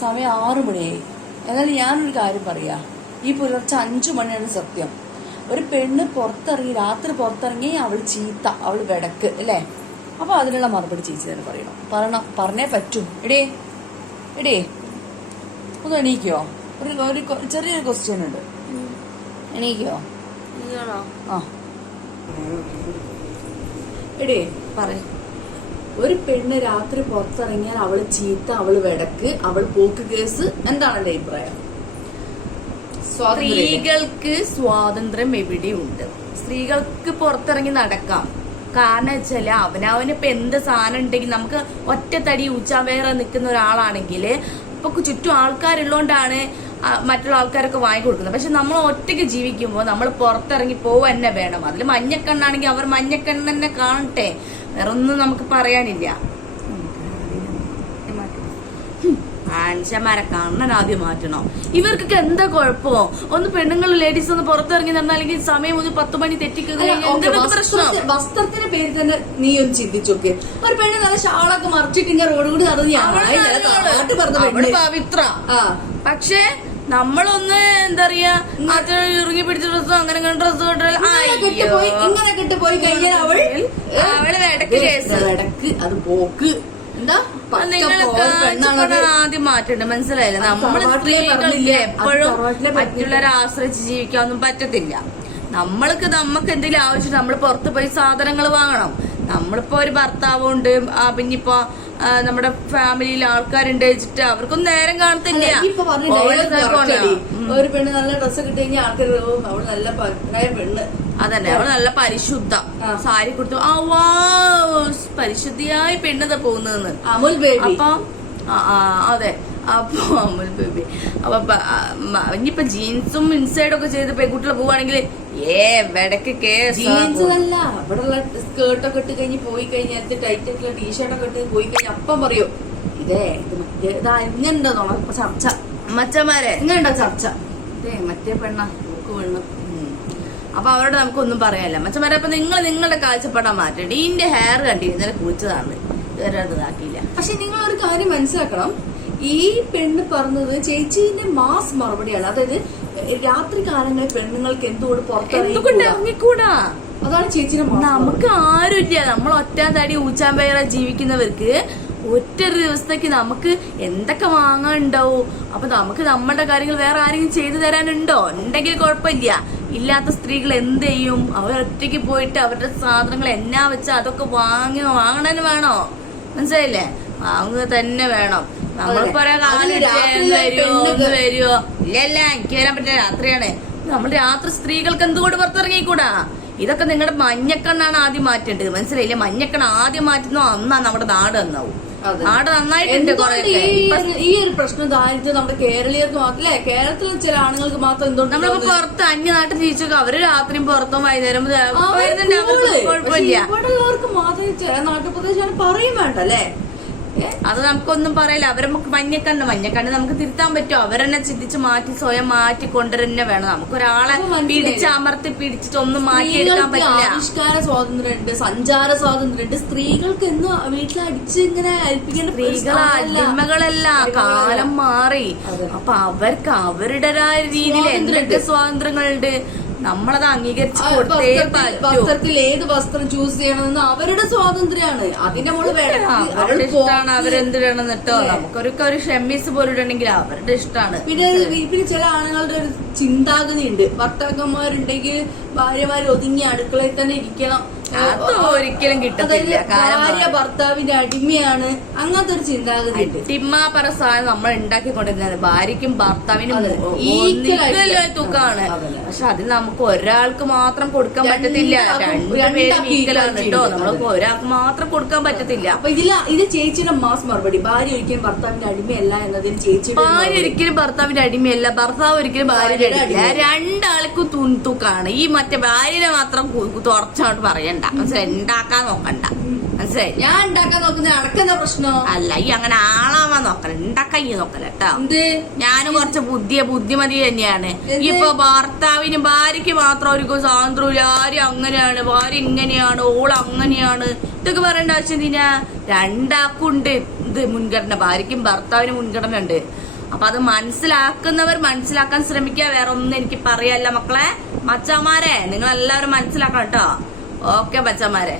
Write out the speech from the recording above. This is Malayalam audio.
സമയം ആറു മണിയായി. എന്നാൽ ഞാനൊരു കാര്യം പറയാ. ഈ പുലർച്ചെ അഞ്ചു മണിയാണ് സത്യം. ഒരു പെണ്ണ് പുറത്തിറങ്ങി രാത്രി പുറത്തിറങ്ങി അവൾ ചീത്ത അവൾ വെടക്ക് അല്ലേ? അപ്പൊ അതിനുള്ള മറുപടി ചേച്ചി തന്നെ പറയണം. പറയണം പറഞ്ഞേ പറ്റും. എടേ എടേ ഒന്ന് എണീക്കോ? ഒരു ഒരു ചെറിയൊരു ക്വസ്റ്റ്യൻ ഉണ്ട്. എണീക്കോ? ആ. എടേ പറയും. ഒരു പെണ്ണ് രാത്രി പുറത്തിറങ്ങിയാൽ അവൾ ചീത്ത അവൾ വെടക്ക് അവൾ പോക്ക് കേസ് എന്താണ് എന്റെ അഭിപ്രായം? സ്ത്രീകൾക്ക് സ്വാതന്ത്ര്യം എവിടെയുണ്ട്? സ്ത്രീകൾക്ക് പുറത്തിറങ്ങി നടക്കാം. കാരണം വെച്ചാൽ അവനവന് ഇപ്പൊ എന്ത് സാധനം ഉണ്ടെങ്കിൽ നമുക്ക് ഒറ്റത്തടി ഉച്ചാവേറെ നിൽക്കുന്ന ഒരാളാണെങ്കിൽ ഇപ്പൊ ചുറ്റും ആൾക്കാരുള്ളതുകൊണ്ടാണ് ആ, മറ്റുള്ള ആൾക്കാരൊക്കെ വാങ്ങി കൊടുക്കുന്നത്. പക്ഷെ നമ്മൾ ഒറ്റയ്ക്ക് ജീവിക്കുമ്പോൾ നമ്മൾ പുറത്തിറങ്ങി പോവുക തന്നെ വേണം. അതിൽ മഞ്ഞക്കണ്ണാണെങ്കിൽ അവർ മഞ്ഞക്കണ്ണെന്നെ കാണട്ടെ. വേറെ ഒന്നും നമുക്ക് പറയാനില്ല. മനുഷ്യന്മാരെ കണ്ണൻ ആദ്യം മാറ്റണോ? ഇവർക്കൊക്കെ എന്താ കുഴപ്പമോ ഒന്ന് പെണ്ണുങ്ങൾ ലേഡീസ് ഒന്ന് പുറത്തിറങ്ങി നടന്നാൽ അല്ലെങ്കിൽ സമയം ഒന്ന് പത്ത് മണി പ്രശ്നം? വസ്ത്രത്തിന്റെ പേര് തന്നെ നീ ഒന്ന് ചിന്തിച്ചോക്കെ ഒരു പെണ്ണ് നല്ല ഷാളൊക്കെ മറിച്ചിട്ട് ഇങ്ങനെ റോഡ് കൂടി നടന്ന് ഞാൻ പവിത്ര. പക്ഷേ നമ്മളൊന്ന് എന്താ പറയാ അത് ഇറുങ്ങി പിടിച്ച ഡ്രസ്സോ അങ്ങനെ ഡ്രസ്സോ ഇങ്ങനെ കെട്ടുപോയി ഇങ്ങനെ കിട്ടുപോയി കഴിഞ്ഞാൽ അവൾ അവൾ വിടക്ക് വിടക്ക് അത് പോക്ക്. എന്താ? ആദ്യം മാറ്റണ്ട് മനസ്സിലായില്ല? നമ്മൾ നമ്മൾ സ്ത്രീകളില്ലേ? എപ്പോഴും? മറ്റുള്ളവരെ ആശ്രയിച്ച് ജീവിക്കാനൊന്നും പറ്റത്തില്ല. നമ്മൾക്ക് നമുക്ക് എന്തെങ്കിലും ആവശ്യം നമ്മൾ പുറത്ത് പോയി സാധനങ്ങൾ വാങ്ങണം. നമ്മളിപ്പോ ഒരു ഭർത്താവുണ്ട് പിന്നിപ്പോ നമ്മുടെ ഫാമിലിയിൽ ആൾക്കാരുണ്ട് വെച്ചിട്ട് അവർക്കൊന്നും നേരം കാണത്തില്ല. ഒരു പെണ്ണ് നല്ല ഡ്രസ്സ് കിട്ടി കഴിഞ്ഞാൽ ആൾക്കാർ അവൾ നല്ല പെണ്ണ്. അതന്നെ അവൾ നല്ല പരിശുദ്ധ. സാരി കൊടുത്തു ആ വാ പരിശുദ്ധിയായി പെണ്ണത പോകുന്നതെന്ന്. അമുൽ ബേബി. അപ്പൊ അതെ. അപ്പൊ അമുൽ ബേബി. അപ്പൊ ഇനിയിപ്പൊ ജീൻസും ഇൻസൈഡും ഒക്കെ ചെയ്ത് പെൺകുട്ടികൾ പോവാണെങ്കിൽ ജീൻസ് അല്ല. ഇവിടെ ഉള്ള സ്കേർട്ടൊക്കെ ഇട്ട് കഴിഞ്ഞ് പോയി കഴിഞ്ഞാൽ ടൈറ്റ് ആയിട്ടുള്ള ടീഷർട്ടൊക്കെ ഇട്ട് പോയി കഴിഞ്ഞാൽ അപ്പം പറയൂ ഇതേ ഇത് മറ്റേ ഇതാ ഇങ്ങനെയുണ്ടോ ഇപ്പൊ ചർച്ച? മച്ചന്മാരെ ഇങ്ങനെയുണ്ടോ ചർച്ച? ഇതേ മറ്റേ പെണ്ണ നോക്ക് പെണ്ണ്. അപ്പൊ അവരോട് നമുക്കൊന്നും പറയാനില്ല. മച്ചമാരെ അപ്പൊ നിങ്ങൾ നിങ്ങളുടെ കാഴ്ചപ്പാടാ മാറ്റേണ്ടി ഇതിന്റെ ഹെയർ കണ്ടി ഇന്നലെ കുളിച്ചതാണ് ഇതുവരെ ഇതാക്കിയില്ല. പക്ഷെ നിങ്ങൾ ഒരു കാര്യം മനസ്സിലാക്കണം. ഈ പെണ്ണ് പറഞ്ഞത് ചേച്ചീന്റെ മാസ് മറുപടിയാണ്. അതായത് രാത്രി കാലങ്ങളിൽ പെണ്ണുങ്ങൾക്ക് എന്തുകൊണ്ട് പുറത്തിറങ്ങി ഇറങ്ങിക്കൂടാ? അതാണ് ചേച്ചിയുടെ നമുക്ക് ആരുമില്ല. നമ്മൾ ഒറ്റാന്തടി ഊച്ചാമ്പയറ ജീവിക്കുന്നവർക്ക് ഒറ്റ ദിവസത്തേക്ക് നമുക്ക് എന്തൊക്കെ വാങ്ങാനുണ്ടാവും? അപ്പൊ നമുക്ക് നമ്മുടെ കാര്യങ്ങൾ വേറെ ആരെങ്കിലും ചെയ്തു തരാനുണ്ടോ? ഉണ്ടെങ്കിൽ കുഴപ്പമില്ല. ഇല്ലാത്ത സ്ത്രീകൾ എന്ത് ചെയ്യും? അവർ ഒറ്റയ്ക്ക് പോയിട്ട് അവരുടെ സാധനങ്ങൾ എന്നാ വെച്ചാൽ അതൊക്കെ വാങ്ങി വാങ്ങണന് വേണോ? മനസ്സിലായില്ലേ? വാങ്ങുക തന്നെ വേണം. നമ്മളിപ്പോ ഒരാ അതിന് കാലം രാത്രിയിലെ വരുമോ പെണ്ണുങ്ങൾ- ഒന്ന് വരുമോ ഇല്ല ഇല്ല എനിക്ക് വരാൻ പറ്റില്ല രാത്രിയാണ്. നമ്മൾ രാത്രി സ്ത്രീകൾക്ക് എന്തുകൊണ്ട് പുറത്തിറങ്ങിക്കൂടാ? ഇതൊക്കെ നിങ്ങളുടെ മഞ്ഞക്കണ്ണാണ് ആദ്യം മാറ്റേണ്ടത്. മനസ്സിലായില്ലേ? മഞ്ഞക്കണ്ണ ആദ്യം മാറ്റുന്നോ അന്നാ നമ്മുടെ നാട് നന്നാവും. അതെ. നാട് നന്നായിട്ടുണ്ട് ഈ ഒരു- പ്രശ്നം ദാരിദ്ര്യം നമ്മുടെ കേരളീയർക്ക് മാത്രമല്ലേ കേരളത്തിലെ ചില ആണുങ്ങൾക്ക് മാത്രം എന്തുകൊണ്ട് നമ്മളിപ്പോ? പുറത്ത് അന്യനാട്ടിൽ ജീവിച്ചൊക്കെ അവർ രാത്രിയും പുറത്തും വൈകുന്നേരം ആ, വരുന്നുണ്ട് cool. അവർക്ക് പക്ഷെ കുഴപ്പമില്ല മാത്രം ചില നാട്ടുപ്രദേശമാണ് പറയും വേണ്ടല്ലേ? അത് നമുക്കൊന്നും പറയില്ല. അവരെ നമുക്ക് മഞ്ഞക്കണ്ണ് മഞ്ഞക്കണ്ണ് നമുക്ക് തിരുത്താൻ പറ്റുമോ അവരെന്നെ ചിന്തിച്ച് മാറ്റി സ്വയം മാറ്റി കൊണ്ടുവരന്നെ വേണം. നമുക്ക് ഒരാളെ പിടിച്ച് അമർത്തി പിടിച്ചിട്ട് ഒന്നും മാറ്റിയെടുക്കാൻ പറ്റില്ല. ആവിഷ്കാര സ്വാതന്ത്ര്യമുണ്ട് സഞ്ചാര സ്വാതന്ത്ര്യമുണ്ട്. സ്ത്രീകൾക്ക് എന്നും വീട്ടിൽ അടിച്ച് ഇങ്ങനെ സ്ത്രീകളല്ല. അടിമകളല്ല. കാലം മാറി. അപ്പൊ അവർക്ക് അവരുടേതായ രീതിയിൽ എന്തൊക്കെ സ്വാതന്ത്ര്യങ്ങളുണ്ട്? നമ്മളത് അംഗീകരിച്ച് കൊടുത്തേ വസ്ത്രത്തിൽ- ഏത് വസ്ത്രം ചൂസ് ചെയ്യണമെന്ന് അവരുടെ സ്വാതന്ത്ര്യമാണ്. അതിന്റെ മോൾ വേണം. അവരുടെ ഇഷ്ടമാണ് അവരെന്തിടണം എന്നിട്ടോ നമുക്കൊരു ഒരു ഷെമ്മീസ് പോലും ഇടണമെങ്കിൽ അവരുടെ ഇഷ്ടമാണ് പിന്നെ പിന്നെ ചില ആണുങ്ങളുടെ ഒരു ചിന്താഗതി ഉണ്ട് ഭർത്താക്കന്മാരുണ്ടെങ്കിൽ ഭാര്യമാര് ഒതുങ്ങി അടുക്കളയിൽ തന്നെ ഇരിക്കണം. അത് ഒരിക്കലും കിട്ടത്തില്ല. ഭാര്യ ഭർത്താവിന്റെ അടിമയാണ്. അങ്ങനത്തെ ഒരു ചിന്താഗതി ടിമ്മാപ്പറ സാധനം നമ്മൾ ഉണ്ടാക്കിക്കൊണ്ടിരുന്നത് ഭാര്യയ്ക്കും ഭർത്താവിനും അതെ. പക്ഷെ അത് നമുക്ക് ഒരാൾക്ക് മാത്രം കൊടുക്കാൻ പറ്റത്തില്ല. രണ്ടുപേരും ഈക്വലാണ് കേട്ടോ. നമ്മൾക്ക് ഒരാൾക്ക് മാത്രം കൊടുക്കാൻ പറ്റത്തില്ല. അപ്പൊ ഇതില ഇത് ചേച്ചിയുടെ മാസ് മറുപടി. ഭാര്യ ഒരിക്കലും ഭർത്താവിന്റെ അടിമയല്ല എന്നതിന് ചേച്ചി ഭാര്യ ഒരിക്കലും ഭർത്താവിന്റെ അടിമയല്ല. ഭർത്താവ് ഒരിക്കലും ഭാര്യയുടെ അടിമയല്ല. രണ്ടാൾക്കും തൂക്കാണ്. ഈ മറ്റേ ഭാര്യനെ മാത്രം തുറച്ചോട്ട് പറയണ്ട. മനസ്സിലായി? ഉണ്ടാക്കാൻ നോക്കണ്ട. മനസ്സിലായി? ഞാൻ ഉണ്ടാക്കാൻ നോക്കുന്ന അടക്കുന്ന പ്രശ്നോ? അല്ല ഈ അങ്ങനെ ആളാവാൻ നോക്കല ഉണ്ടാക്കാൻ ഈ നോക്കല കേട്ടോ. ഞാനും കുറച്ച് ബുദ്ധിയ ബുദ്ധിമതി തന്നെയാണ്? ഇപ്പൊ ഭർത്താവിന് ഭാര്യയ്ക്ക് മാത്രം ഒരു സ്വാതന്ത്ര്യമില്ല ആരും അങ്ങനെയാണ്? ഭാര്യ ഇങ്ങനെയാണ്? ഓൾ അങ്ങനെയാണ്? ഇതൊക്കെ പറയേണ്ട ആവശ്യം എന്തിനാ? രണ്ടാക്കുണ്ട്. ഇത് മുൻഗണന. ഭാര്യയ്ക്കും ഭർത്താവിനും മുൻഗണന ഉണ്ട്. അപ്പൊ അത് മനസ്സിലാക്കുന്നവർ മനസ്സിലാക്കാൻ ശ്രമിക്കുക. വേറെ ഒന്നും എനിക്ക് പറയല്ല മക്കളെ. മച്ചാമാരെ നിങ്ങൾ എല്ലാവരും മനസ്സിലാക്കണം കേട്ടോ. ഓക്കെ മച്ചാമാരെ